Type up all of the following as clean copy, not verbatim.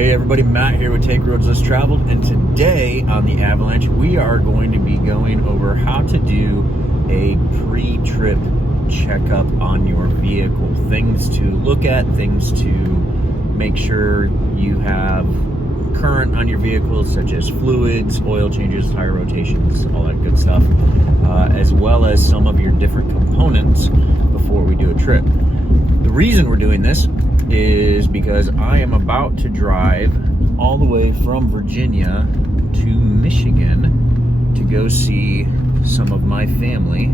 Hey everybody, Matt here with Take Roads Less Traveled, and today on the Avalanche we are going to be going over how to do a pre-trip checkup on your vehicle. Things to look at, things to make sure you have current on your vehicle, such as fluids, oil changes, tire rotations, all that good stuff, as well as some of your different components before we do a trip. The reason we're doing this is because I am about to drive all the way from Virginia to Michigan to go see some of my family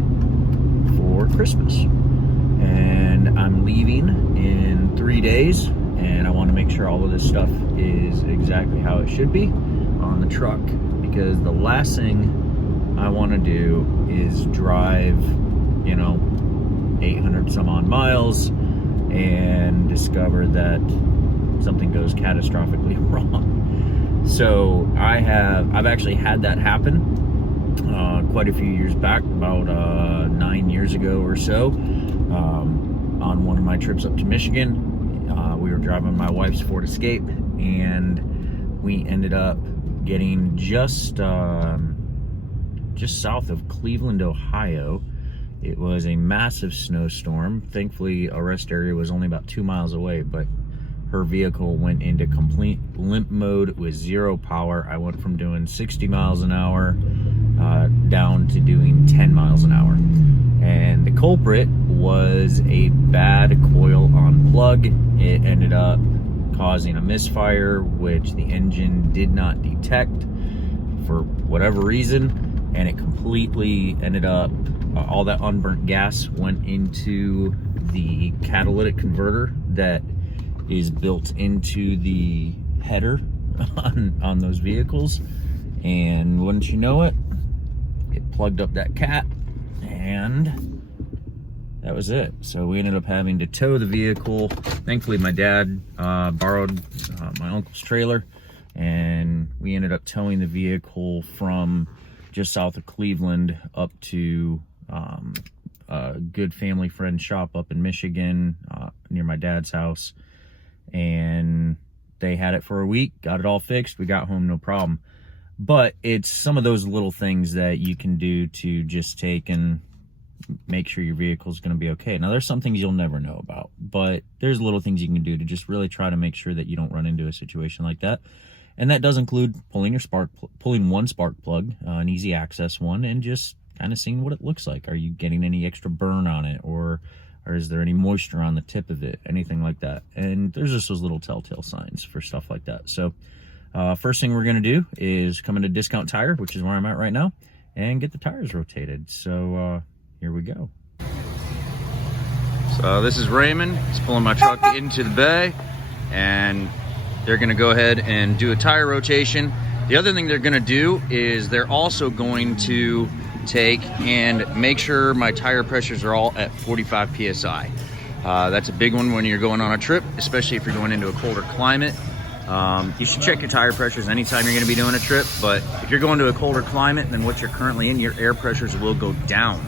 for Christmas. And I'm leaving in 3 days, and I want to make sure all of this stuff is exactly how it should be on the truck, because the last thing I want to do is drive, 800 some odd miles and discover that something goes catastrophically wrong. So I've actually had that happen quite a few years back, about 9 years ago or so, on one of my trips up to Michigan. We were driving my wife's Ford Escape, and we ended up getting just south of Cleveland, Ohio. It was a massive snowstorm. Thankfully, our rest area was only about 2 miles away, but her vehicle went into complete limp mode with zero power. I went from doing 60 miles an hour down to doing 10 miles an hour. And the culprit was a bad coil on plug. It ended up causing a misfire, which the engine did not detect for whatever reason, and it completely ended up, all that unburnt gas went into the catalytic converter that is built into the header on those vehicles, and wouldn't you know it, it plugged up that cat, and that was it. So we ended up having to tow the vehicle. Thankfully my dad borrowed my uncle's trailer, and we ended up towing the vehicle from just south of Cleveland up to a good family friend shop up in Michigan, near my dad's house. And they had it for a week, got it all fixed. We got home no problem. But it's some of those little things that you can do to just take and make sure your vehicle's going to be okay. Now, there's some things you'll never know about, but there's little things you can do to just really try to make sure that you don't run into a situation like that. And that does include pulling one spark plug, an easy access one, and just kind of seeing what it looks like. Are you getting any extra burn on it, or is there any moisture on the tip of it, anything like that? And there's just those little telltale signs for stuff like that. So first thing we're going to do is come into Discount Tire, which is where I'm at right now, and get the tires rotated. So here we go. So this is Raymond. He's pulling my truck into the bay, and they're going to go ahead and do a tire rotation. The other thing they're going to do is they're also going to take and make sure my tire pressures are all at 45 psi. That's a big one when you're going on a trip, especially if you're going into a colder climate. You should check your tire pressures anytime you're going to be doing a trip, but if you're going to a colder climate than what you're currently in, your air pressures will go down.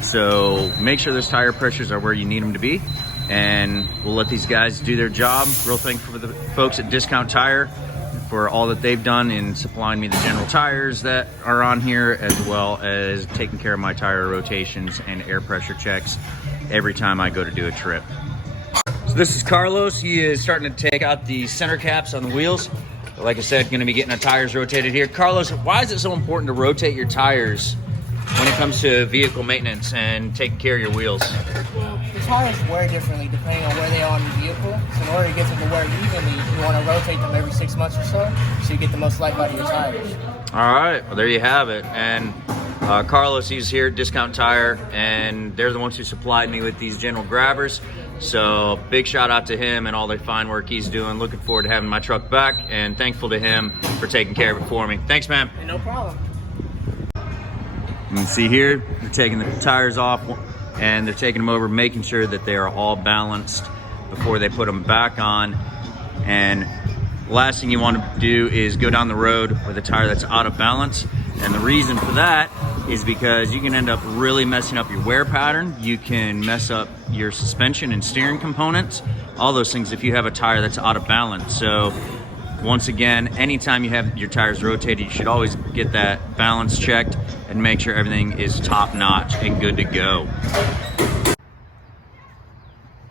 So make sure those tire pressures are where you need them to be, and we'll let these guys do their job. Real thankful for the folks at Discount Tire for all that they've done in supplying me the general tires that are on here, as well as taking care of my tire rotations and air pressure checks every time I go to do a trip. So this is Carlos. He is starting to take out the center caps on the wheels. Like I said, going to be getting the tires rotated here. Carlos, why is it so important to rotate your tires when it comes to vehicle maintenance and taking care of your wheels? Well, the tires wear differently depending on where they are on your vehicle. So in order to get them to wear evenly, you want to rotate them every 6 months or so you get the most life out of your tires. All right, well, there you have it. And Carlos, he's here at Discount Tire, and they're the ones who supplied me with these general grabbers. So big shout out to him and all the fine work he's doing. Looking forward to having my truck back, and thankful to him for taking care of it for me. Thanks, man. Hey, no problem. You can see here, they're taking the tires off, and they're taking them over, making sure that they are all balanced before they put them back on. And the last thing you want to do is go down the road with a tire that's out of balance. And the reason for that is because you can end up really messing up your wear pattern. You can mess up your suspension and steering components, all those things if you have a tire that's out of balance. So Once again, anytime you have your tires rotated, you should always get that balance checked and make sure everything is top notch and good to go.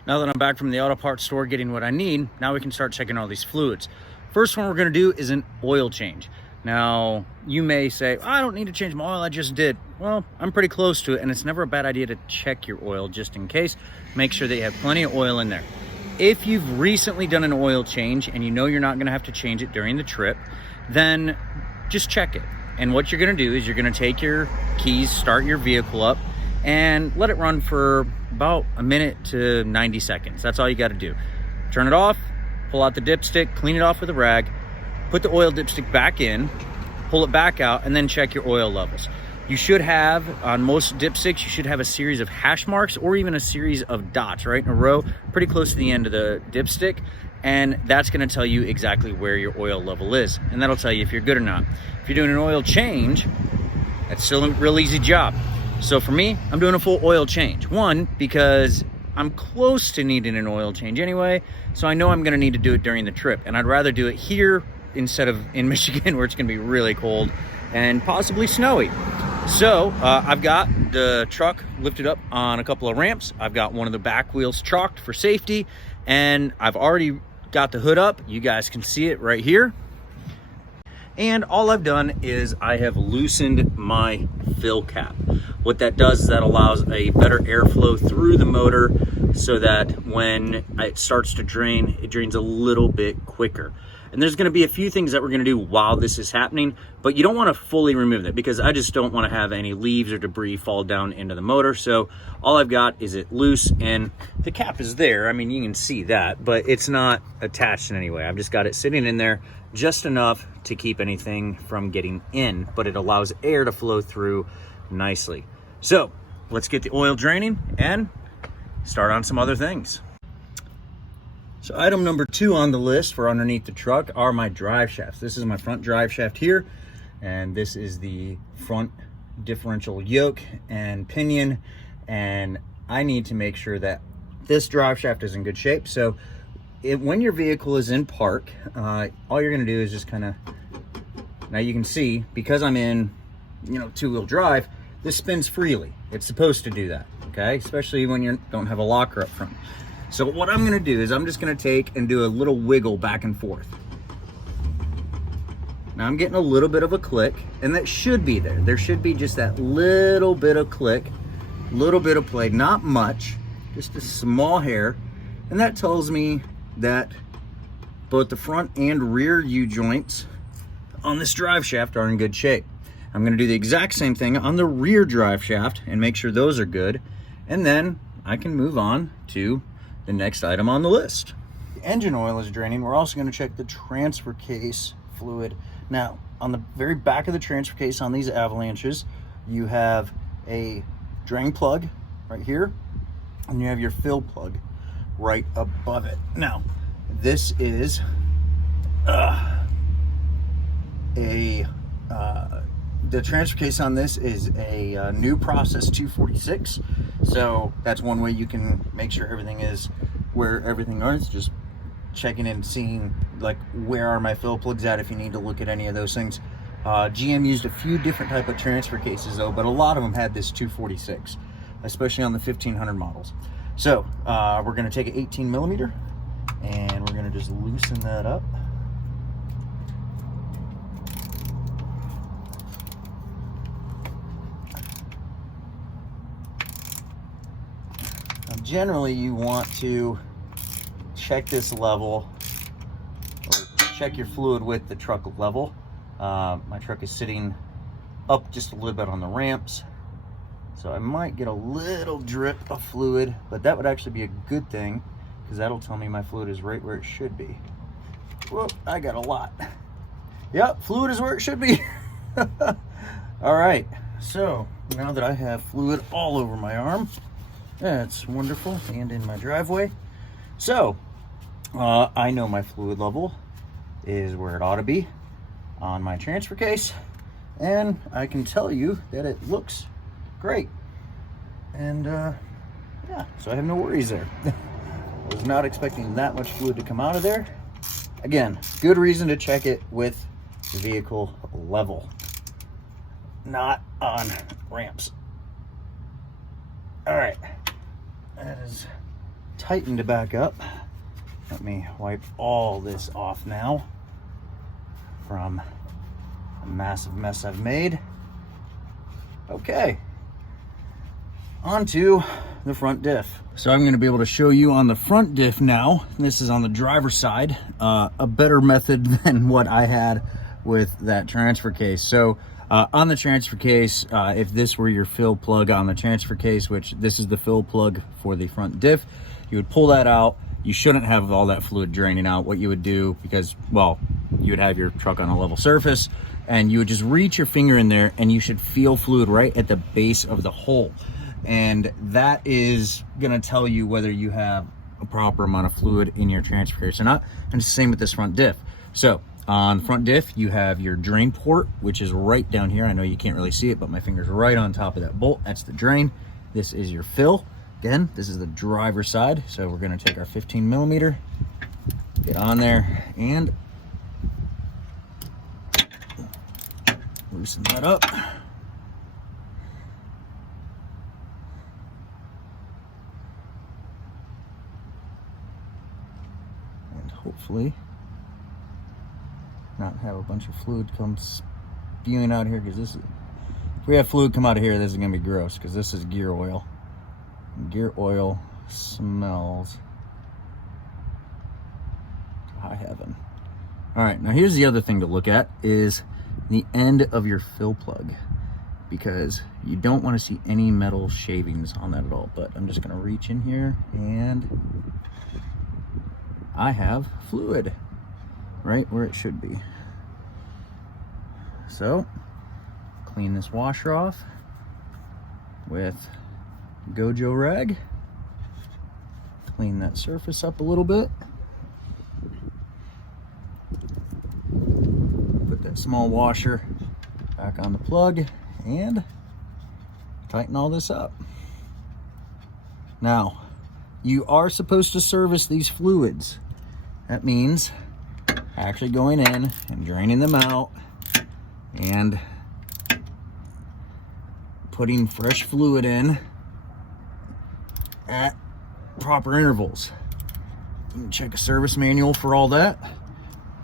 Now that I'm back from the auto parts store getting what I need, now we can start checking all these fluids. First one we're gonna do is an oil change. Now, you may say, I don't need to change my oil, I just did. Well, I'm pretty close to it, and it's never a bad idea to check your oil just in case. Make sure that you have plenty of oil in there. If you've recently done an oil change and you know you're not gonna have to change it during the trip, then just check it. And what you're gonna do is you're gonna take your keys, start your vehicle up, and let it run for about a minute to 90 seconds. That's all you gotta do. Turn it off, pull out the dipstick, clean it off with a rag, put the oil dipstick back in, pull it back out, and then check your oil levels. You should have, on most dipsticks, you should have a series of hash marks or even a series of dots right in a row, pretty close to the end of the dipstick. And that's gonna tell you exactly where your oil level is. And that'll tell you if you're good or not. If you're doing an oil change, that's still a real easy job. So for me, I'm doing a full oil change. One, because I'm close to needing an oil change anyway, so I know I'm gonna need to do it during the trip. And I'd rather do it here instead of in Michigan, where it's gonna be really cold and possibly snowy. So I've got the truck lifted up on a couple of ramps. I've got one of the back wheels chalked for safety, and I've already got the hood up. You guys can see it right here. And all I've done is I have loosened my fill cap. What that does is that allows a better airflow through the motor so that when it starts to drain, it drains a little bit quicker. And there's gonna be a few things that we're gonna do while this is happening, but you don't wanna fully remove that because I just don't wanna have any leaves or debris fall down into the motor. So all I've got is it loose, and the cap is there. I mean, you can see that, but it's not attached in any way. I've just got it sitting in there just enough to keep anything from getting in, but it allows air to flow through nicely. So let's get the oil draining and start on some other things. So item number 2 on the list for underneath the truck are my drive shafts. This is my front drive shaft here, and this is the front differential yoke and pinion, and I need to make sure that this drive shaft is in good shape. So when your vehicle is in park, all you're gonna do is just kind of, now you can see, because I'm in, two-wheel drive, this spins freely. It's supposed to do that, okay? Especially when you don't have a locker up front. So what I'm gonna do is I'm just gonna take and do a little wiggle back and forth. Now I'm getting a little bit of a click, and that should be there. There should be just that little bit of click, little bit of play, not much, just a small hair. And that tells me that both the front and rear U-joints on this drive shaft are in good shape. I'm gonna do the exact same thing on the rear drive shaft and make sure those are good. And then I can move on to the next item on the list. The engine oil is draining. We're also gonna check the transfer case fluid. Now, on the very back of the transfer case on these Avalanches, you have a drain plug right here, and you have your fill plug right above it. Now, this is the transfer case on this is a new process 246. So that's one way you can make sure everything is where everything is, just checking and seeing like where are my fill plugs at if you need to look at any of those things. GM used a few different type of transfer cases though, but a lot of them had this 246, especially on the 1500 models. So we're gonna take an 18 millimeter and we're gonna just loosen that up. Now, generally you want to check this level, or check your fluid with the truck level. My truck is sitting up just a little bit on the ramps, so I might get a little drip of fluid, but that would actually be a good thing because that'll tell me my fluid is right where it should be. Whoop, I got a lot. Yep, fluid is where it should be. All right, so now that I have fluid all over my arm, that's wonderful, and in my driveway. So I know my fluid level is where it ought to be on my transfer case, and I can tell you that it looks great. And yeah, so I have no worries there. I was not expecting that much fluid to come out of there, again, good reason to check it with the vehicle level, not on ramps. All right, that is tightened back up. Let me wipe all this off now from a massive mess I've made. Okay, onto the front diff. So I'm going to be able to show you on the front diff now. This is on the driver's side, a better method than what I had with that transfer case. So on the transfer case, if this were your fill plug on the transfer case, which this is the fill plug for the front diff, you would pull that out. You shouldn't have all that fluid draining out. What you would do, because, well, you would have your truck on a level surface, and you would just reach your finger in there and you should feel fluid right at the base of the hole. And that is gonna tell you whether you have a proper amount of fluid in your transfer case or not. And it's the same with this front diff. So on front diff, you have your drain port, which is right down here. I know you can't really see it, but my finger's right on top of that bolt. That's the drain. This is your fill. Again, this is the driver's side. So we're gonna take our 15 millimeter, get on there and loosen that up. And hopefully not have a bunch of fluid come spewing out here, because this is, if we have fluid come out of here, this is gonna be gross, because this is gear oil. And gear oil smells to high heaven. All right, now here's the other thing to look at is the end of your fill plug, because you don't want to see any metal shavings on that at all. But I'm just going to reach in here and I have fluid right where it should be. So clean this washer off with Gojo rag, clean that surface up a little bit, put that small washer back on the plug and tighten all this up. Now, you are supposed to service these fluids. That means actually going in and draining them out and putting fresh fluid in at proper intervals. You can check a service manual for all that,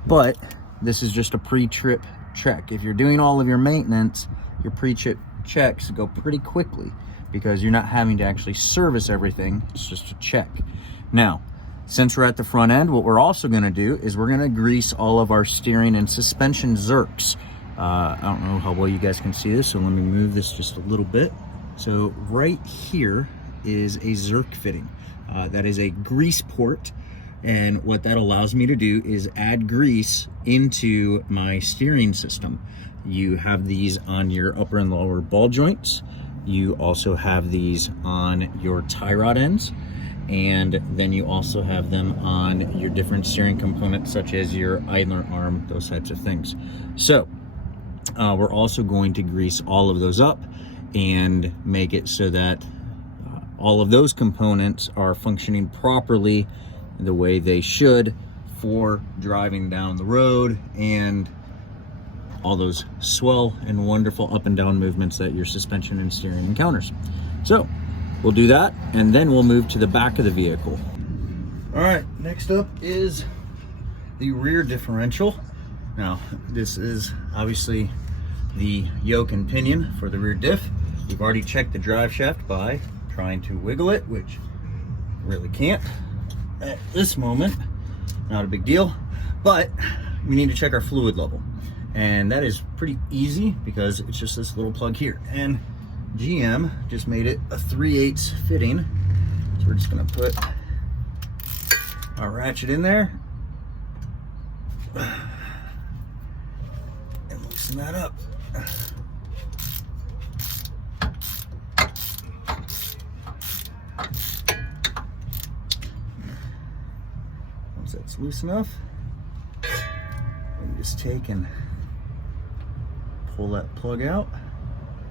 but this is just a pre-trip check. If you're doing all of your maintenance, your pre-trip checks go pretty quickly because you're not having to actually service everything. It's just a check. Now, since we're at the front end, what we're also going to do is we're going to grease all of our steering and suspension zerks. I don't know how well you guys can see this, so let me move this just a little bit. So right here is a zerk fitting. That is a grease port, and what that allows me to do is add grease into my steering system. You have these on your upper and lower ball joints. You also have these on your tie rod ends, and then you also have them on your different steering components such as your idler arm, those types of things. So we're also going to grease all of those up and make it so that all of those components are functioning properly the way they should for driving down the road and all those swell and wonderful up and down movements that your suspension and steering encounters. So we'll do that, and then we'll move to the back of the vehicle. All right, next up is the rear differential. Now, this is obviously the yoke and pinion for the rear diff. We've already checked the drive shaft by trying to wiggle it, which really can't at this moment. Not a big deal, but we need to check our fluid level. And that is pretty easy because it's just this little plug here. And GM just made it a 3/8 fitting. So we're just gonna put our ratchet in there and loosen that up. Once that's loose enough, we can just take and pull that plug out.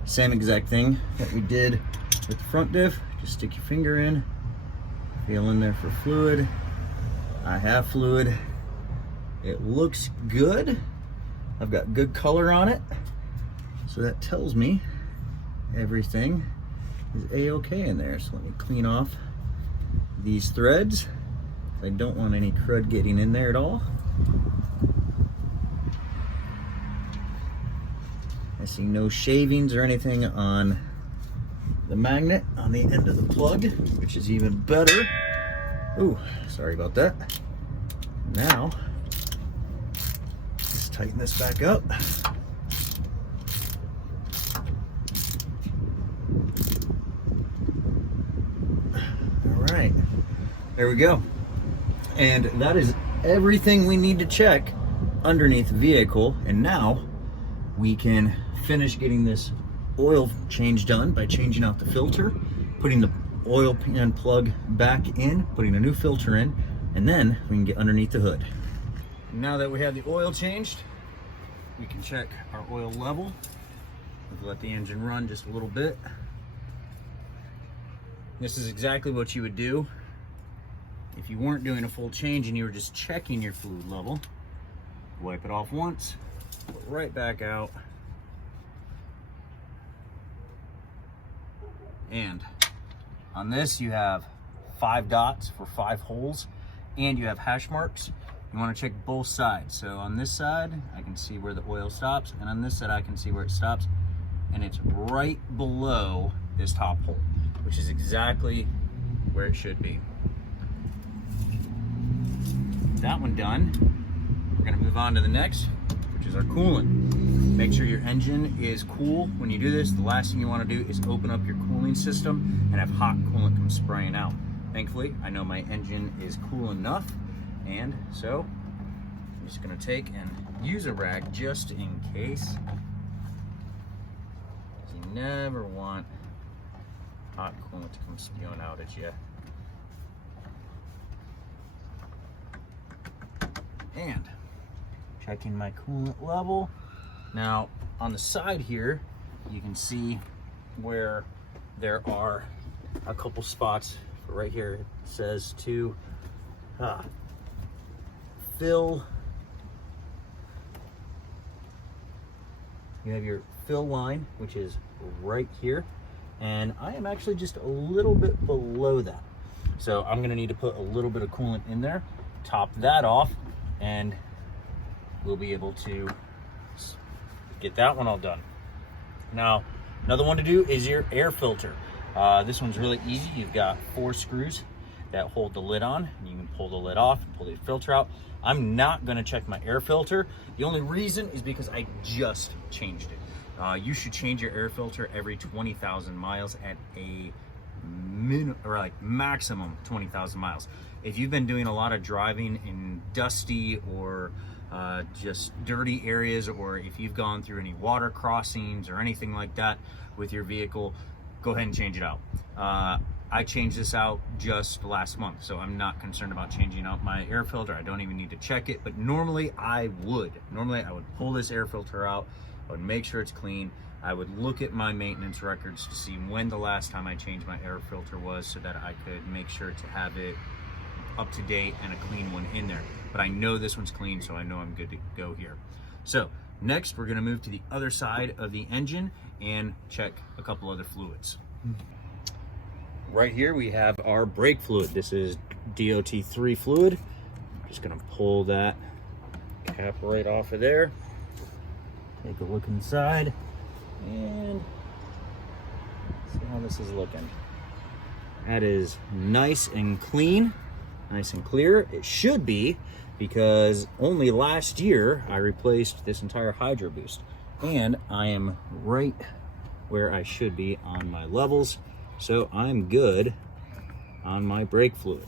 Same exact thing that we did with the front diff. Just stick your finger in, feel in there for fluid. I have fluid. It looks good. I've got good color on it. So that tells me everything is A-okay in there. So let me clean off these threads. I don't want any crud getting in there at all. I see no shavings or anything on the magnet on the end of the plug, which is even better. Ooh, sorry about that. Now, just tighten this back up. All right, there we go. And that is everything we need to check underneath the vehicle. And now we can finish getting this oil change done by changing out the filter, putting the oil pan plug back in, putting a new filter in, and then we can get underneath the hood. Now that we have the oil changed, we can check our oil level. We'll let the engine run just a little bit. This is exactly what you would do if you weren't doing a full change and you were just checking your fluid level. Wipe it off once, pull it right back out. And on this, you have 5 dots for 5 holes, and you have hash marks. You want to check both sides. So on this side, I can see where the oil stops, and on this side, I can see where it stops. And it's right below this top hole, which is exactly where it should be. That one done, we're gonna move on to the next, which is our coolant. Make sure your engine is cool. When you do this, the last thing you want to do is open up your cooling system and have hot coolant come spraying out. Thankfully, I know my engine is cool enough, and so I'm just gonna take and use a rag just in case. You never want hot coolant to come spewing out at you. And checking my coolant level. Now, on the side here, you can see where there are a couple spots. Right here, it says to fill. You have your fill line, which is right here. And I am actually just a little bit below that. So I'm gonna need to put a little bit of coolant in there, top that off, and we'll be able to get that one all done. Now, another one to do is your air filter. This one's really easy. You've got 4 screws that hold the lid on, and you can pull the lid off, pull the filter out. I'm not gonna check my air filter. The only reason is because I just changed it. You should change your air filter every 20,000 miles at a maximum 20,000 miles. If you've been doing a lot of driving in dusty or just dirty areas, or if you've gone through any water crossings or anything like that with your vehicle, go ahead and change it out. I changed this out just last month, so I'm not concerned about changing out my air filter. I don't even need to check it, but normally I would. Normally I would pull this air filter out, I would make sure it's clean. I would look at my maintenance records to see when the last time I changed my air filter was, so that I could make sure to have it up to date and a clean one in there. But I know this one's clean, so I know I'm good to go here. So next, we're gonna move to the other side of the engine and check a couple other fluids. Right here we have our brake fluid. This is DOT3 fluid. I'm just gonna pull that cap right off of there. Take a look inside and see how this is looking. That is nice and clean, nice and clear. It should be, because only last year I replaced this entire Hydro Boost, and I am right where I should be on my levels, so I'm good on my brake fluid.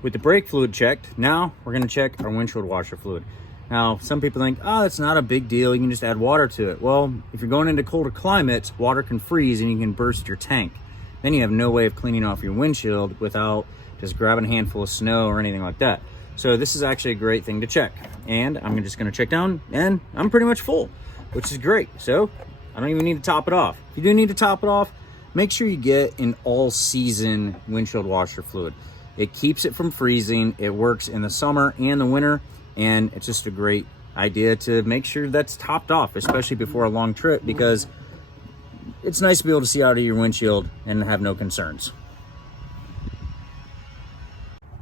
With the brake fluid checked, now we're going to check our windshield washer fluid. Now, some people think, oh, it's not a big deal, you can just add water to it. Well, if you're going into colder climates, water can freeze and you can burst your tank. Then you have no way of cleaning off your windshield without just grabbing a handful of snow or anything like that. So this is actually a great thing to check. And I'm just gonna check down, and I'm pretty much full, which is great. So I don't even need to top it off. If you do need to top it off, make sure you get an all-season windshield washer fluid. It keeps it from freezing. It works in the summer and the winter, and it's just a great idea to make sure that's topped off, especially before a long trip, because it's nice to be able to see out of your windshield and have no concerns.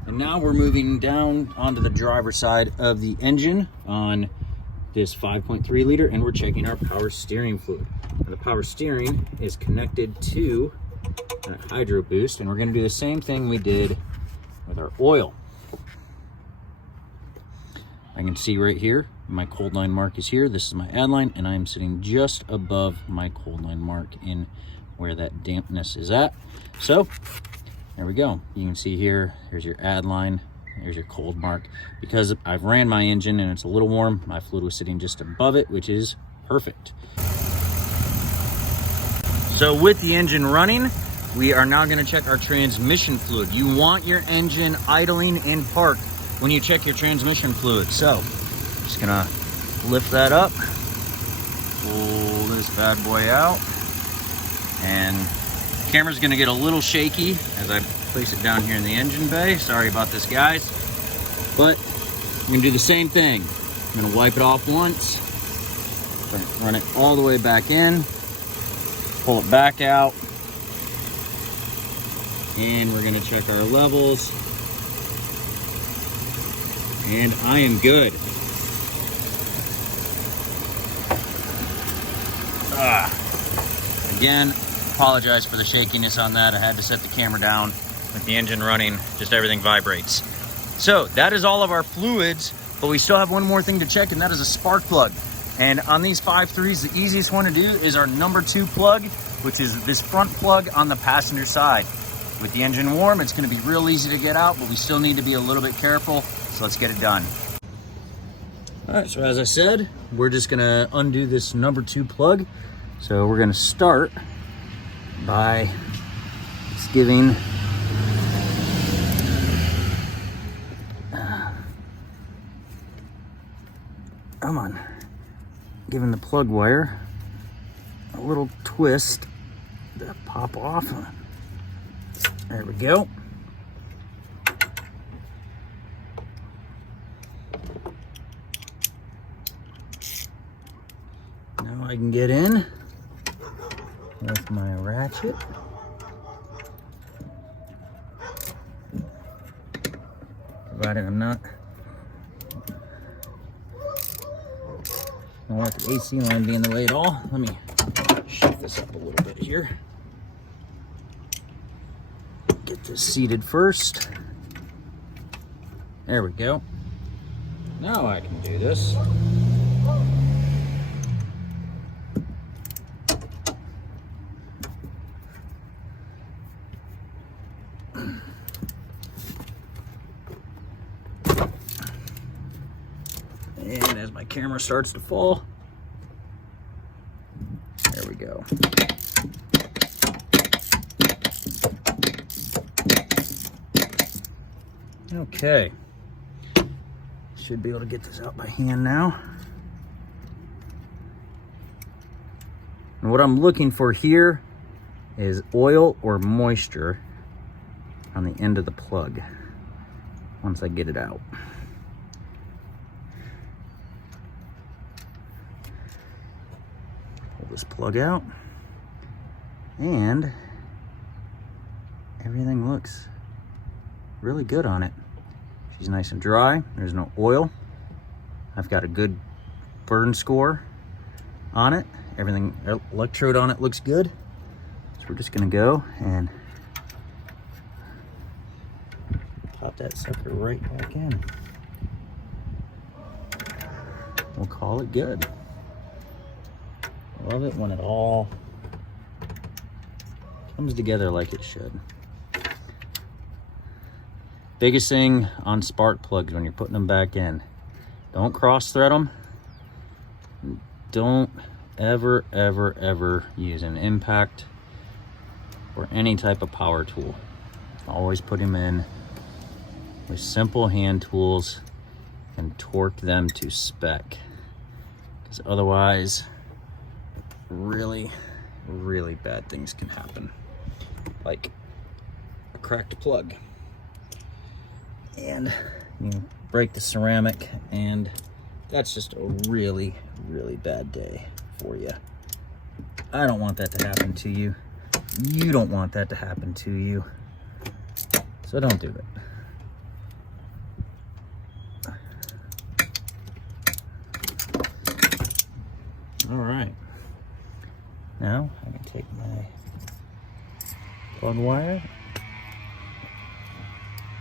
And now we're moving down onto the driver's side of the engine on this 5.3 liter, and we're checking our power steering fluid. Now, the power steering is connected to that hydro boost, and we're going to do the same thing we did with our oil. I can see right here, my cold line mark is here. This is my add line, and I'm sitting just above my cold line mark in where that dampness is at. So there we go. You can see here, here's your add line, here's your cold mark. Because I've ran my engine and it's a little warm, my fluid was sitting just above it, which is perfect. So with the engine running, we are now going to check our transmission fluid. You want your engine idling in park when you check your transmission fluid. So just gonna lift that up, pull this bad boy out, and the camera's gonna get a little shaky as I place it down here in the engine bay. Sorry about this, guys. But I'm gonna do the same thing. I'm gonna wipe it off once, run it all the way back in, pull it back out, and we're gonna check our levels. And I am good. Again, apologize for the shakiness on that. I had to set the camera down. With the engine running, just everything vibrates. So that is all of our fluids, but we still have one more thing to check, and that is a spark plug. And on these 5.3s, the easiest one to do is our number 2 plug, which is this front plug on the passenger side. With the engine warm, it's gonna be real easy to get out, but we still need to be a little bit careful. So let's get it done. All right, so as I said, we're just gonna undo this number 2 plug. So we're gonna start by just giving giving the plug wire a little twist to pop off. There we go. Now I can get in with my ratchet. Provided I'm not. I don't want the AC line be in the way at all. Let me shift this up a little bit here. Get this seated first. There we go. Now I can do this. And as my camera starts to fall, there we go. Okay. Should be able to get this out by hand now. And what I'm looking for here is oil or moisture on the end of the plug once I get it out. Pull this plug out, and everything looks really good on it. She's nice and dry. There's no oil. I've got a good burn score on it. Everything, electrode on it looks good. So we're just gonna go and pop that sucker right back in. We'll call it good. Love it when it all comes together like it should. Biggest thing on spark plugs when you're putting them back in, don't cross thread them. Don't ever use an impact or any type of power tool. Always put them in with simple hand tools and torque them to spec, because otherwise really bad things can happen, like a cracked plug. and you break the ceramic, and that's just a really, really bad day for you. I don't want that to happen to you. You don't want that to happen to you. So don't do it. All right. Now I can take my plug wire,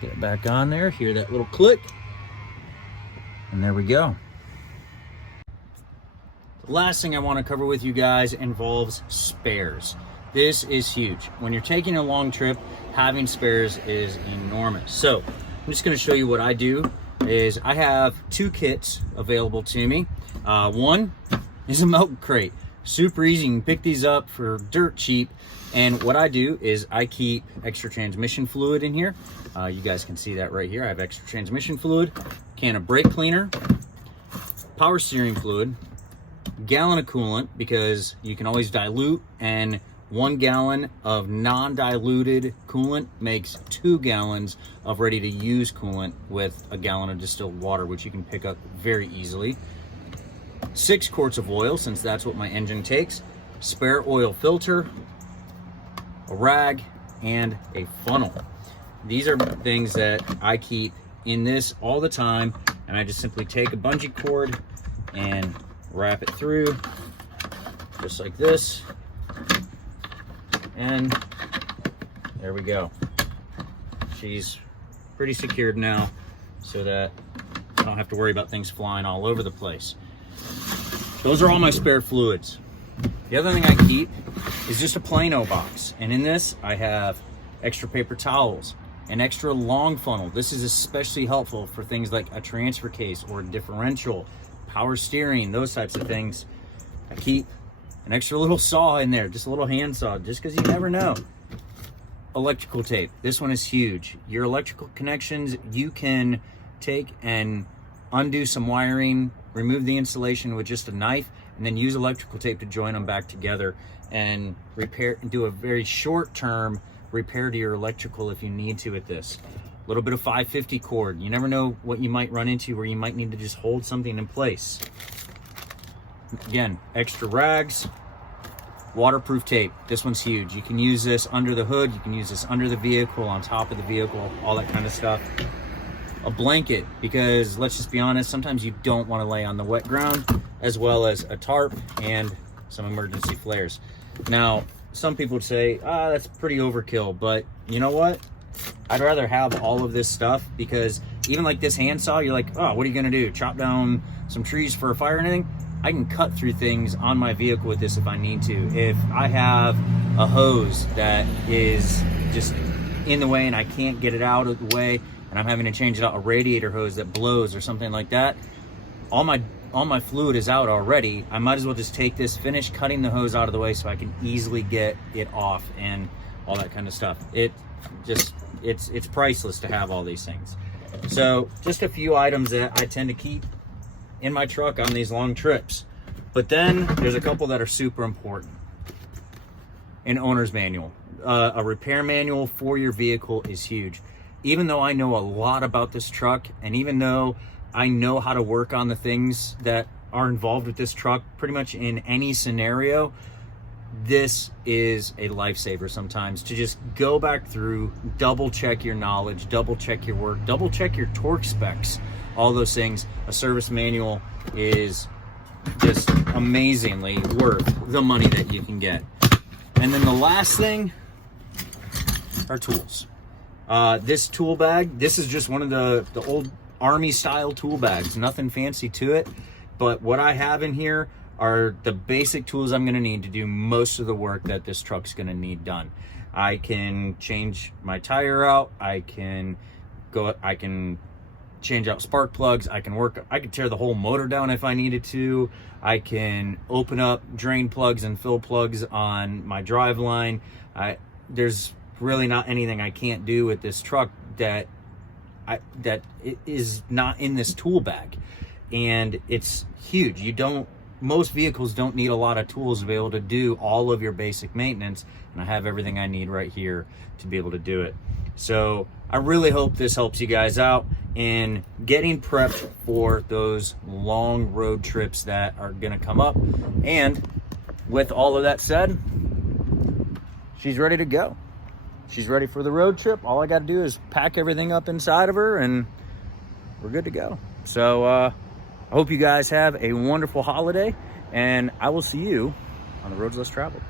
get it back on there, hear that little click, and there we go. The last thing I want to cover with you guys involves spares. This is huge. When you're taking a long trip, having spares is enormous. So I'm just going to show you what I do. Is I have 2 kits available to me. One is a milk crate. Super easy. You can pick these up for dirt cheap. And what I do is I keep extra transmission fluid in here. You guys can see that right here. I have extra transmission fluid, can of brake cleaner, power steering fluid, gallon of coolant, because you can always dilute, and 1 gallon of non-diluted coolant makes 2 gallons of ready-to-use coolant with a gallon of distilled water, which you can pick up very easily. 6 quarts of oil, since that's what my engine takes, spare oil filter, a rag, and a funnel. These are things that I keep in this all the time, and I just simply take a bungee cord and wrap it through just like this, and there we go. She's pretty secured now so that I don't have to worry about things flying all over the place. Those are all my spare fluids. The other thing I keep is just a Plano box, and in this I have extra paper towels, an extra long funnel. This is especially helpful for things like a transfer case or a differential, power steering, those types of things. I keep an extra little saw in there, just a little hand saw, just because you never know. Electrical tape. This one is huge. Your electrical connections, you can take and undo some wiring, remove the insulation with just a knife, and then use electrical tape to join them back together and repair, do a very short-term repair to your electrical if you need to with this. A little bit of 550 cord. You never know what you might run into where you might need to just hold something in place. Again, extra rags, waterproof tape. This one's huge. You can use this under the hood, you can use this under the vehicle, on top of the vehicle, all that kind of stuff. A blanket, because let's just be honest, sometimes you don't want to lay on the wet ground, as well as a tarp and some emergency flares. Now, some people would say, that's pretty overkill, but you know what? I'd rather have all of this stuff, because even like this handsaw, you're like, oh, what are you gonna do? Chop down some trees for a fire or anything? I can cut through things on my vehicle with this if I need to. If I have a hose that is just in the way and I can't get it out of the way, and I'm having to change out a radiator hose that blows or something like that, all my fluid is out already. I might as well just take this, finish cutting the hose out of the way so I can easily get it off and all that kind of stuff. It's priceless to have all these things. So just a few items that I tend to keep in my truck on these long trips. But then there's a couple that are super important. An owner's manual. A repair manual for your vehicle is huge. Even though I know a lot about this truck, and even though I know how to work on the things that are involved with this truck pretty much in any scenario, this is a lifesaver sometimes, to just go back through, double check your knowledge, double check your work, double check your torque specs, all those things. A service manual is just amazingly worth the money that you can get. And then the last thing are tools. This tool bag, this is just one of the old Army style tool bags, nothing fancy to it, but what I have in here are the basic tools I'm going to need to do most of the work that this truck's going to need done. I can change my tire out, I can change out spark plugs, I can tear the whole motor down if I needed to, I can open up drain plugs and fill plugs on my drive line. There's really not anything I can't do with this truck that is not in this tool bag, and it's huge. Most vehicles don't need a lot of tools to be able to do all of your basic maintenance, and I have everything I need right here to be able to do it. So I I really hope this helps you guys out in getting prepped for those long road trips that are gonna come up. And with all of that said, she's ready to go. She's ready for the road trip. All I gotta do is pack everything up inside of her and we're good to go. So I hope you guys have a wonderful holiday, and I will see you on the roads less traveled.